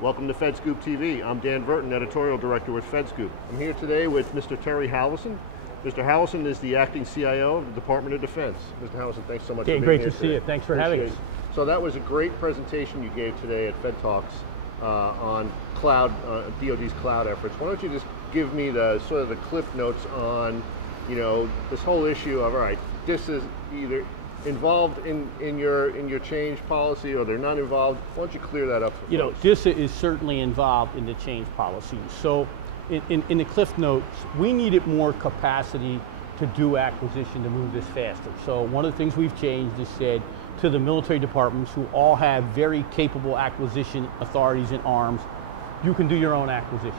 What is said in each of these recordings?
Welcome to FedScoop TV. I'm Dan Verton, Editorial Director with FedScoop. I'm here today with Mr. Terry Halvorsen. Mr. Halvorsen is the Acting CIO of the Department of Defense. Mr. Halvorsen, thanks so much for being here. Great to see you. Thanks for having us. So that was a great presentation you gave today at FedTalks on cloud, DOD's cloud efforts. Why don't you just give me the sort of the cliff notes on, this whole issue of, all right, this is either involved in your change policy or they're not involved. Why don't you clear that up for folks? DISA is certainly involved in the change policy. So in the cliff notes, we needed more capacity to do acquisition to move this faster. So one of the things we've changed is said to the military departments who all have very capable acquisition authorities and arms, you can do your own acquisition.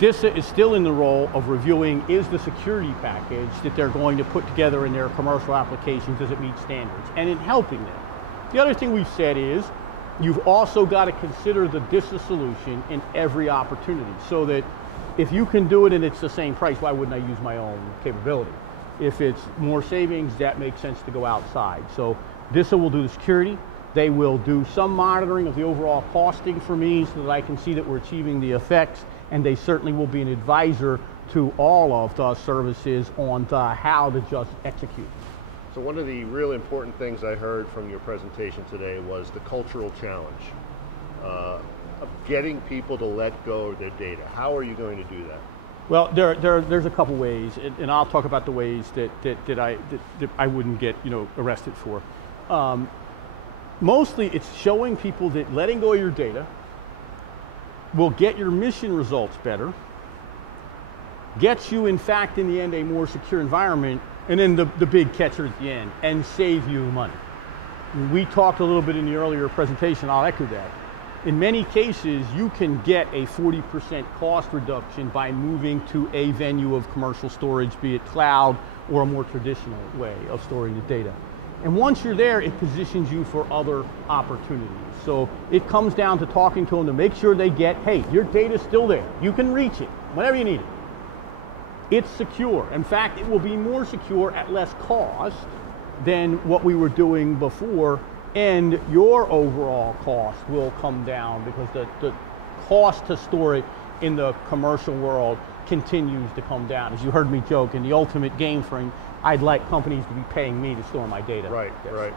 DISA is still in the role of reviewing, is the security package that they're going to put together in their commercial applications, does it meet standards, and in helping them. The other thing we've said is, you've also got to consider the DISA solution in every opportunity, so that if you can do it and it's the same price, why wouldn't I use my own capability? If it's more savings, that makes sense to go outside. So DISA will do the security. They will do some monitoring of the overall costing for me so that I can see that we're achieving the effects, and they certainly will be an advisor to all of the services on how to just execute. So one of the real important things I heard from your presentation today was the cultural challenge of getting people to let go of their data. How are you going to do that? Well, there's a couple ways, and I'll talk about the ways that I wouldn't get arrested for. Mostly it's showing people that letting go of your data will get your mission results better, gets you in fact in the end a more secure environment, and then the big catcher at the end, and save you money. We talked a little bit in the earlier presentation, I'll echo that. In many cases, you can get a 40% cost reduction by moving to a venue of commercial storage, be it cloud or a more traditional way of storing the data. And once you're there, it positions you for other opportunities. So it comes down to talking to them to make sure they get, hey, your data's still there. You can reach it whenever you need it. It's secure. In fact, it will be more secure at less cost than what we were doing before, and your overall cost will come down because the cost to store it in the commercial world continues to come down. As you heard me joke, in the ultimate game frame, I'd like companies to be paying me to store my data. Right, yes. Right.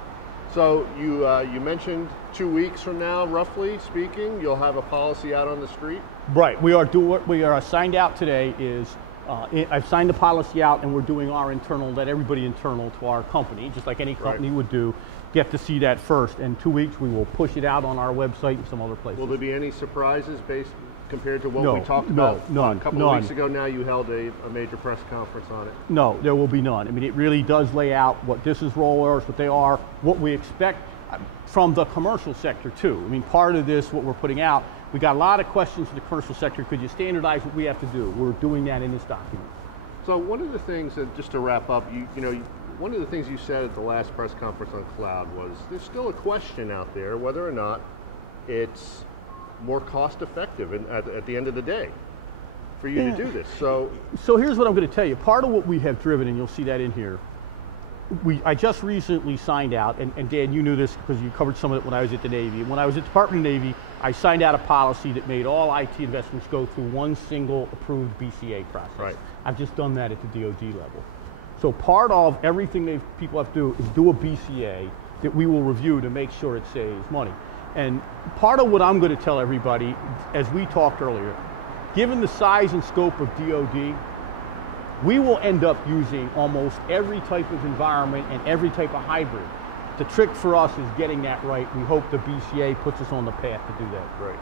So you mentioned 2 weeks from now, roughly speaking, you'll have a policy out on the street? Right. We are signed out today is, I've signed the policy out, and we're doing our internal, let everybody internal to our company, just like any company would do, get to see that first. In 2 weeks, we will push it out on our website and some other places. Will there be any surprises compared to what we talked about none, a couple of weeks ago? Now you held a major press conference on it. No, there will be none. I mean, it really does lay out what DISA's role is, what they are, what we expect from the commercial sector too. I mean, part of this, what we're putting out, we got a lot of questions from the commercial sector. Could you standardize what we have to do? We're doing that in this document. So one of the things that, just to wrap up, one of the things you said at the last press conference on cloud was there's still a question out there whether or not it's more cost effective at the end of the day for you to do this. So here's what I'm going to tell you. Part of what we have driven, and you'll see that in here, I just recently signed out, and Dan, you knew this because you covered some of it when I was at the Navy. When I was at the Department of Navy, I signed out a policy that made all IT investments go through one single approved BCA process. Right. I've just done that at the DOD level. So part of everything people have to do is do a BCA that we will review to make sure it saves money. And part of what I'm going to tell everybody, as we talked earlier, given the size and scope of DOD, we will end up using almost every type of environment and every type of hybrid. The trick for us is getting that right. We hope the BCA puts us on the path to do that. Right.